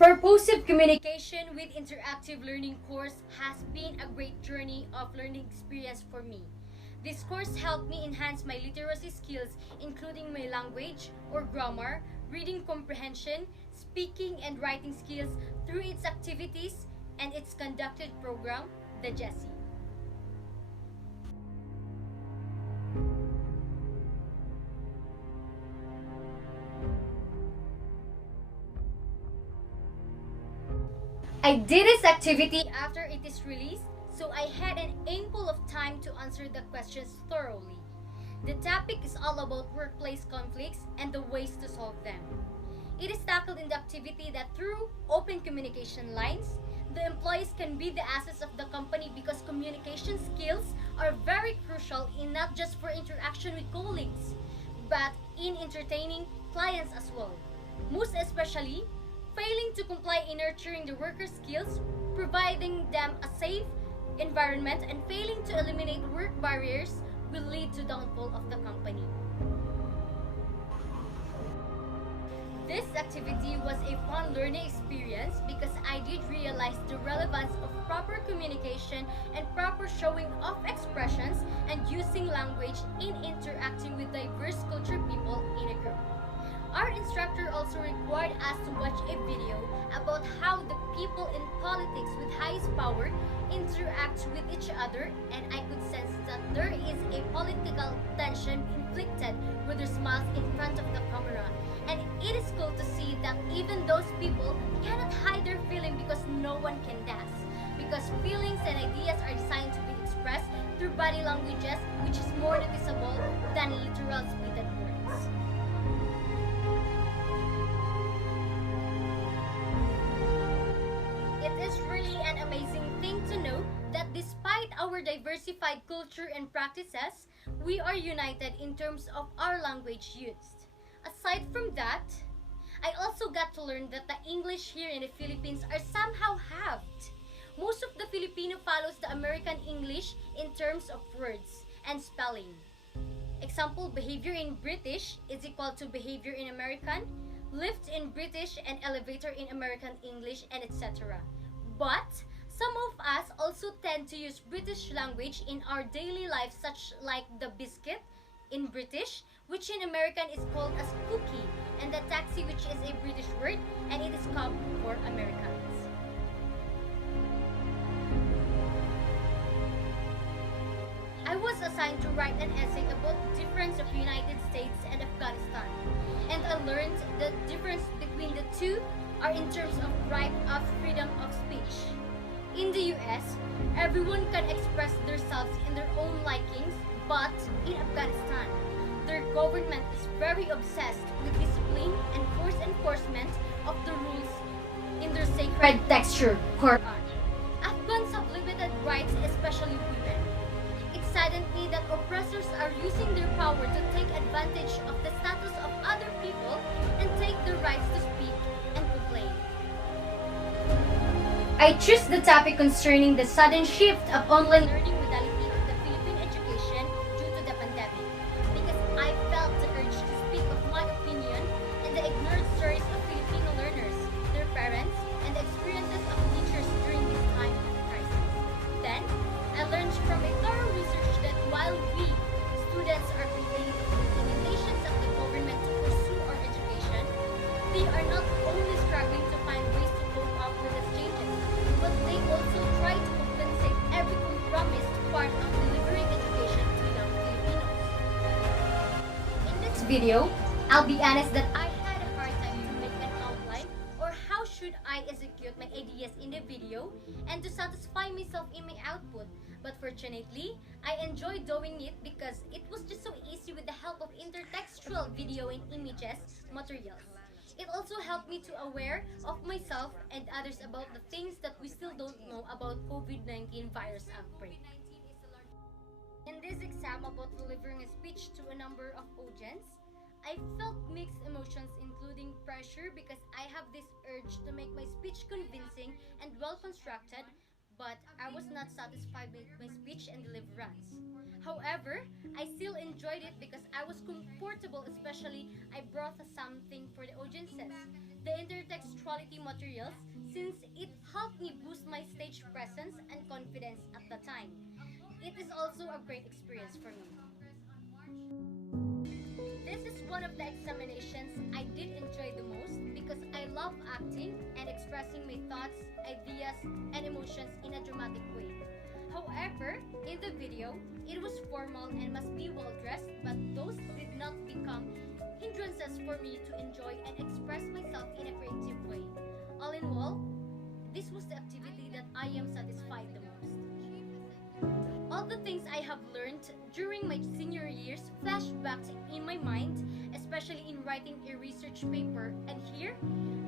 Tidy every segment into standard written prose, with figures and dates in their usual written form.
Purposive communication with interactive learning course has been a great journey of learning experience for me. This course helped me enhance my literacy skills, including my language or grammar, reading comprehension, speaking and writing skills through its activities and its conducted program, the GE2. I did this activity after it is released, so I had an ample of time to answer the questions thoroughly. The topic is all about workplace conflicts and the ways to solve them. It is tackled in the activity that through open communication lines, the employees can be the assets of the company because communication skills are very crucial in not just for interaction with colleagues, but in entertaining clients as well. Most especially, failing to comply in nurturing the workers' skills, providing them a safe environment, and failing to eliminate work barriers will lead to downfall of the company. This activity was a fun learning experience because I did realize the relevance of proper communication and proper showing of expressions and using language in interacting with diverse culture people in a group. Our instructor also required us to watch a video about how the people in politics with highest power interact with each other, and I could sense that there is a political tension inflicted with their smiles in front of the camera. And it is cool to see that even those people cannot hide their feeling because no one can dance. Because feelings and ideas are designed to be expressed through body languages, which is more noticeable than literal spitted words. It is really an amazing thing to know that despite our diversified culture and practices, we are united in terms of our language used. Aside from that, I also got to learn that the English here in the Philippines are somehow halved. Most of the Filipino follows the American English in terms of words and spelling. Example, behavior in British is equal to behavior in American, lift in British and elevator in American English, and etc. But some of us also tend to use British language in our daily life, such like the biscuit in British, which in American is called as cookie, and the taxi, which is a British word, and it is called for Americans. I was assigned to write an essay about the difference of United States and Afghanistan, and I learned the difference between the two are in terms of right of freedom of speech. In the US, everyone can express themselves in their own likings, but in Afghanistan, their government is very obsessed with discipline and forced enforcement of the rules in their sacred texture, Quran. Afghans have limited rights, especially women. It saddened me that oppressors are using their power to take advantage of the status of other people and take their rights to speak and complain. I choose the topic concerning the sudden shift of online learning modality of the Philippine education due to the pandemic because I felt the urge to speak of my opinion and the ignored stories of Filipino learners, their parents, and the experiences of teachers during this time of crisis. Then, I learned from a thorough research that while we, students, are complaining of the limitations of the government to pursue our education, they are not only struggling to find ways to cope up with these changes, but they also try to compensate every compromised part of delivering education to young Filipinos. In this video, I'll be honest that I had a hard time to make an outline or how should I execute my ideas in the video and to satisfy myself in my output. But fortunately, I enjoyed doing it because it was just so easy with the help of intertextual video and images materials. It also helped me to aware of myself and others about the things that we still don't know about COVID-19 virus outbreak. In this exam about delivering a speech to a number of audience, I felt mixed emotions including pressure because I have this urge to make my speech convincing and well constructed, but I was not satisfied with my speech and deliverance. However, I still enjoyed it because I was comfortable, especially I brought something for the audiences. The intertextuality materials, since it helped me boost my stage presence and confidence at the time. It is also a great experience for me. This is one of the examinations I did enjoy the most because I love acting and expressing my thoughts, ideas, and emotions in a dramatic way. However, in the video, it was formal and must be well dressed, but those did not become hindrances for me to enjoy and express myself in a creative way. All in all, this was the activity that I am satisfied the most. All the things I have learned during my senior years flashed back in my mind, especially in writing a research paper. And here,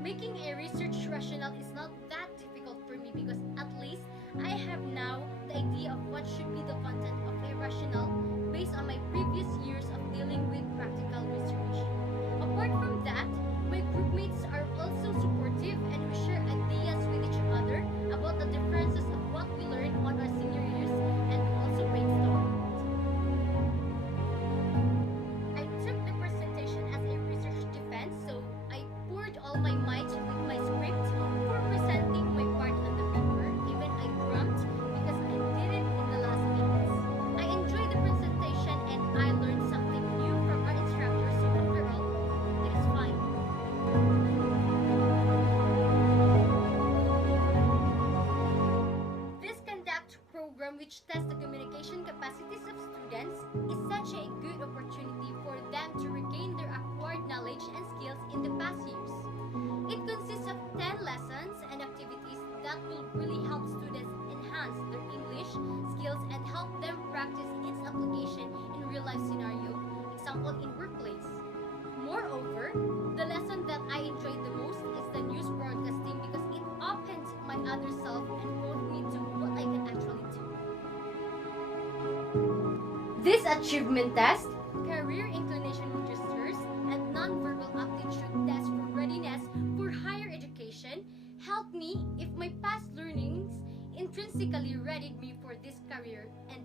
making a research rational is not that difficult for me because at least I have now the idea of what should be the content of a rational based on my previous years of dealing with practical research. Apart from that, my groupmates are also supportive and we share ideas with each other about the differences of what we learned on our senior years and we also brainstorm. I took the presentation as a research defense, so I poured all my might with my script for presenting my part on the paper. Even I cramped because I did it in the last minutes. I enjoyed the presentation and I learned something new from our instructor, so overall, it is fine. This conduct program, which tests the communication capacities of students, is such a good opportunity for them to regain their acquired knowledge and skills in the past years. It consists of 10 lessons and activities that will really help students enhance their English skills and help them practice its application in real-life scenario, example in workplace. Moreover, the lesson that I enjoyed the most is the news broadcasting because it opened my other self and brought me to what I can actually do. This achievement test, career inclination registers, and nonverbal aptitude test for readiness for higher education helped me if my past learnings intrinsically readied me for this career and